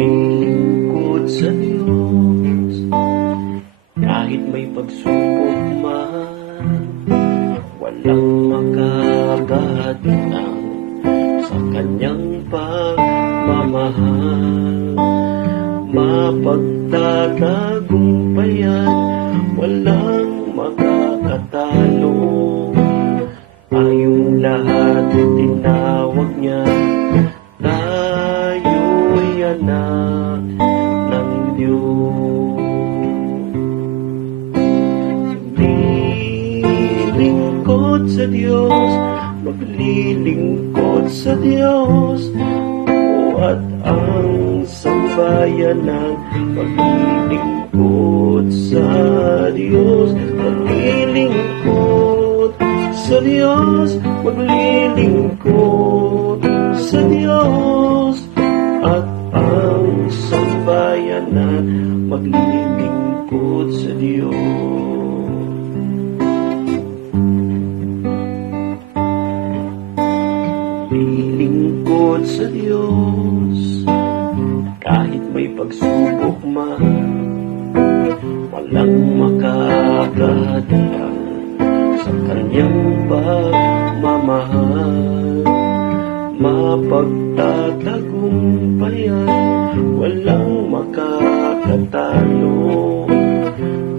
Lilingkod sa Diyos kahit may pagsubok man, walang makakadang sa kanyang pagmamahal. Mapagtatagumpayan, walang makakatalo. Tayong lahat tinawag niya, tayo'y anak ng Diyos. Maglilingkod sa Diyos, maglilingkod sa Diyos, at ang sambayanan. Maglilingkod sa Diyos, maglilingkod sa Diyos, maglilingkod sa Diyos, at ang sambayanan. Maglilingkod sa Diyos. Lilingkod sa Diyos kahit may pagsubok man, walang makakadang sa kanyang pagmamahal. Mapagtatagumpayan, walang makakatalo.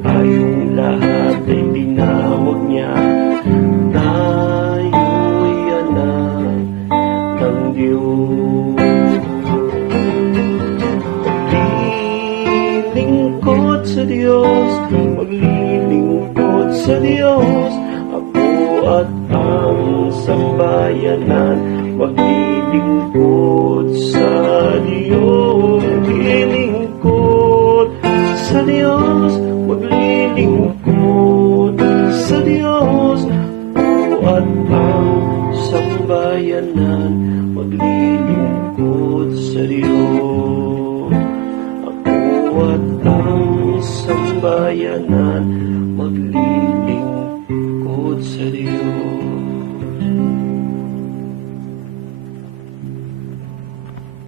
Tayong lahat ay tinawag niya, tayo'y anak ng Diyos. Maglilingkod sa Diyos, maglilingkod sa Diyos, ako at ang sambayanan. Maglilingkod sa Diyos, maglilingkod sa Diyos, maglilingkod sa Diyos, ako at ang sambayanan. Maglilingkod sa Diyos, ako at ang sambayanan. Maglilingkod sa Diyos.